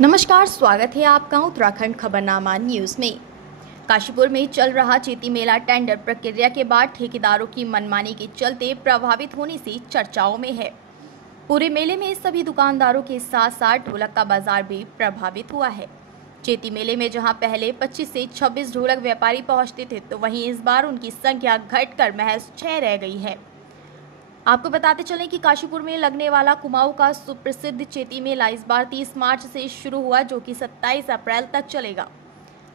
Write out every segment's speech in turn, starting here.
नमस्कार, स्वागत है आपका उत्तराखंड खबरनामा न्यूज़ में। काशीपुर में चल रहा चेती मेला टेंडर प्रक्रिया के बाद ठेकेदारों की मनमानी के चलते प्रभावित होने से चर्चाओं में है। पूरे मेले में सभी दुकानदारों के साथ साथ ढोलक का बाजार भी प्रभावित हुआ है। चेती मेले में जहां पहले 25 से 26 ढोलक व्यापारी पहुंचते थे, तो वहीं इस बार उनकी संख्या घटकर महज 6 रह गई है। आपको बताते चलें कि काशीपुर में लगने वाला कुमाऊं का सुप्रसिद्ध चेती मेला इस बार 30 मार्च से शुरू हुआ, जो कि 27 अप्रैल तक चलेगा।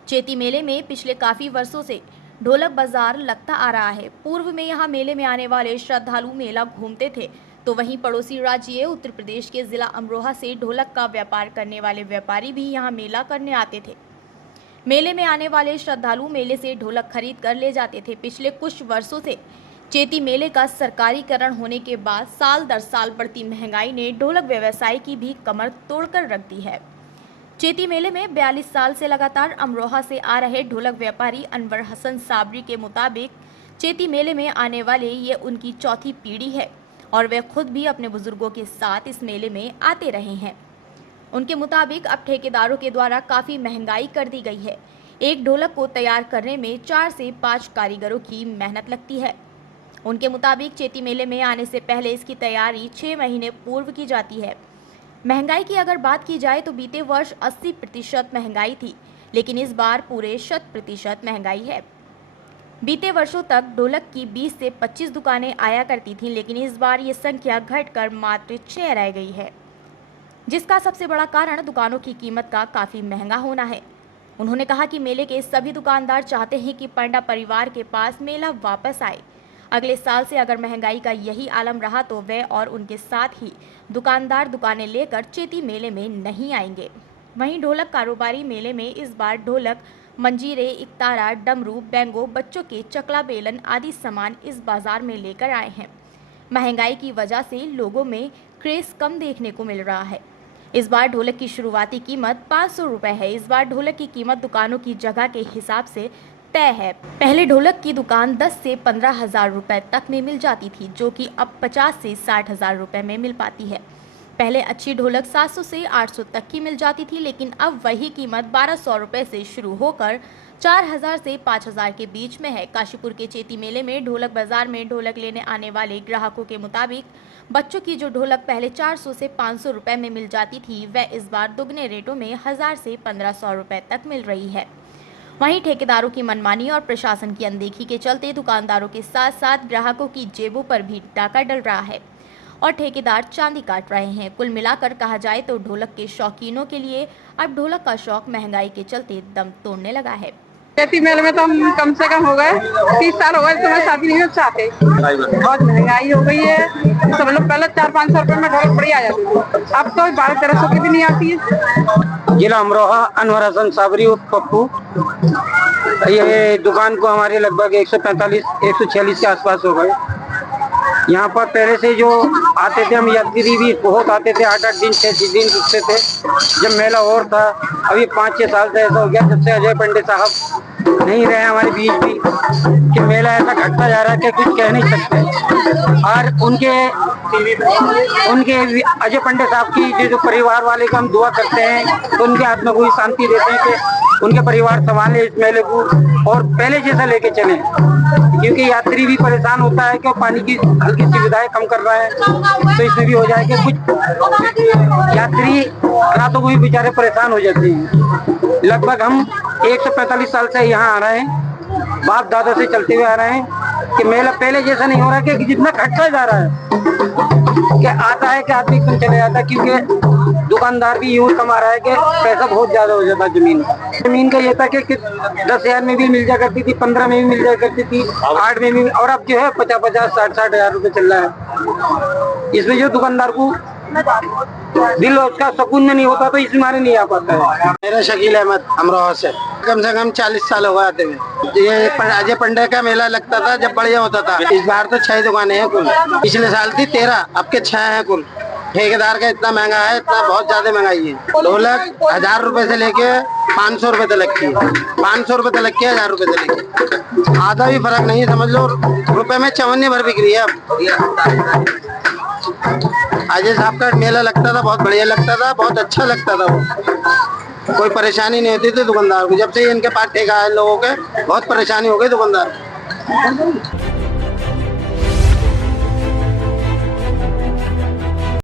चेती मेले में पिछले काफ़ी वर्षों से ढोलक बाजार लगता आ रहा है। पूर्व में यहां मेले में आने वाले श्रद्धालु मेला घूमते थे, तो वहीं पड़ोसी राज्य उत्तर प्रदेश के जिला अमरोहा से ढोलक का व्यापार करने वाले व्यापारी भी यहां मेला करने आते थे। मेले में आने वाले श्रद्धालु मेले से ढोलक खरीद कर ले जाते थे। पिछले कुछ वर्षों से चेती मेले का सरकारीकरण होने के बाद साल दर साल बढ़ती महंगाई ने ढोलक व्यवसाय की भी कमर तोड़कर रख दी है। चेती मेले में 42 साल से लगातार अमरोहा से आ रहे ढोलक व्यापारी अनवर हसन साबरी के मुताबिक चेती मेले में आने वाले ये उनकी चौथी पीढ़ी है और वे खुद भी अपने बुजुर्गों के साथ इस मेले में आते रहे हैं। उनके मुताबिक अब ठेकेदारों के द्वारा काफ़ी महंगाई कर दी गई है। एक ढोलक को तैयार करने में 4 से 5 कारीगरों की मेहनत लगती है। उनके मुताबिक चेती मेले में आने से पहले इसकी तैयारी 6 महीने पूर्व की जाती है। महंगाई की अगर बात की जाए तो बीते वर्ष 80% महंगाई थी, लेकिन इस बार पूरे 100% महंगाई है। बीते वर्षों तक ढोलक की 20 से 25 दुकानें आया करती थीं, लेकिन इस बार ये संख्या घटकर मात्र 6 रह गई है, जिसका सबसे बड़ा कारण दुकानों की कीमत का काफ़ी महंगा होना है। उन्होंने कहा कि मेले के सभी दुकानदार चाहते हैं कि पंडा परिवार के पास मेला वापस आए। अगले साल से अगर महंगाई का यही आलम रहा तो वे और उनके साथ ही दुकानदार दुकानें लेकर चेती मेले में नहीं आएंगे। वहीं ढोलक कारोबारी मेले में इस बार ढोलक, मंजीरे, इकतारा, डमरू, बैंगो, बच्चों के चकला बेलन आदि सामान इस बाजार में लेकर आए हैं। महंगाई की वजह से लोगों में क्रेज कम देखने को मिल रहा है। इस बार ढोलक की शुरुआती कीमत 500 रुपये है। इस बार ढोलक की कीमत दुकानों की जगह के हिसाब से तय है। पहले ढोलक की दुकान 10 से 15 हज़ार रुपये तक में मिल जाती थी, जो कि अब 50 से 60 हज़ार रुपये में मिल पाती है। पहले अच्छी ढोलक 700 से 800 तक की मिल जाती थी, लेकिन अब वही कीमत 1200 रुपये से शुरू होकर 4000 से 5000 के बीच में है। काशीपुर के चेती मेले में ढोलक बाजार में ढोलक लेने आने वाले ग्राहकों के मुताबिक बच्चों की जो ढोलक पहले 400 से 500 रुपये में मिल जाती थी, वह इस बार दुगने रेटों में 1000 से 1500 रुपये तक मिल रही है। वहीं ठेकेदारों की मनमानी और प्रशासन की अनदेखी के चलते दुकानदारों के साथ साथ ग्राहकों की जेबों पर भी डाका डल रहा है और ठेकेदार चांदी काट रहे हैं। कुल मिलाकर कहा जाए तो ढोलक के शौकीनों के लिए अब ढोलक का शौक महंगाई के चलते दम तोड़ने लगा है। चेती मेले में तो हम कम से कम हो गए 30 साल हो गए, तो मैं शादी नहीं चाहते। बहुत महंगाई हो गई है। सब लोग पहले 400-500 रुपए में ढोलक बड़ी आ जाती थी, अब तो 1200-1300 की भी नहीं आती है। जिला अमरोहा, अनवर हसन साबरी उर्फ पप्पू। ये दुकान को हमारे लगभग 145-146 के आसपास हो गए। यहाँ पर पहले से जो आते थे, हम यात्री भी बहुत आते थे, 8-8 दिन 6 दिन रुकते थे जब मेला और था। अभी 5-6 साल से ऐसा हो गया जब से अजय पंडे साहब नहीं रहे हमारे बीच भी, कि मेला ऐसा घटता जा रहा है कि कुछ कह नहीं सकते। और उनके अजय पंडे साहब की जो परिवार वाले का हम दुआ करते हैं, तो उनके आत्मा को शांति देते हैं कि उनके परिवार संभाले इस मेले को और पहले जैसा लेके चले, क्योंकि यात्री भी परेशान होता है कि पानी की हल्की सुविधाएं कम कर रहा है, तो इसमें भी हो जाए कि कुछ यात्री रातों को भी बेचारे परेशान हो जाते हैं। लगभग हम 145 साल से यहाँ आ रहे हैं, बाप दादा से चलते हुए आ रहे हैं कि मेला पहले जैसा नहीं हो रहा है कि जितना घटता जा रहा है कि आता है कि आदमी एकदम चले जाता है, क्योंकि दुकानदार भी यूँ कमा रहा है कि पैसा बहुत ज्यादा हो जाता है। जमीन का ये था कि 10,000 में भी मिल जा करती थी, 15 में भी मिल जा करती थी, 8 में भी, और अब जो है 50-50, 60-60 हज़ार रुपये चल रहा है। इसमें जो दुकानदार को दिल उसका सुकून में नहीं होता, तो इस मारे नहीं आ पाता है। मेरा शकील अहमद अमरोहा से कम 40 साल हो गए आते हुए। ये अजय पंडे का मेला लगता था जब बढ़िया होता था। इस बार तो 6 दुकानें हैं कुल, पिछले साल थी 13, अब के 6 हैं कुल। ठेकेदार का इतना महंगा है, इतना बहुत ज्यादा महंगाई है। ढोलक 1000 रुपए से लेके 500 रुपए तक की है, 500 रुपए तक की, 1000 रुपए से लेके आधा भी फर्क नहीं है, समझ लो रुपए में 54 भर बिक्री है। अब अजय साहब का मेला लगता था, बहुत बढ़िया लगता था, बहुत अच्छा लगता था वो। कोई परेशानी नहीं होती थी दुकानदार को। जब से इनके पास ठेका है लोगों के, बहुत परेशानी हो गई दुकानदार।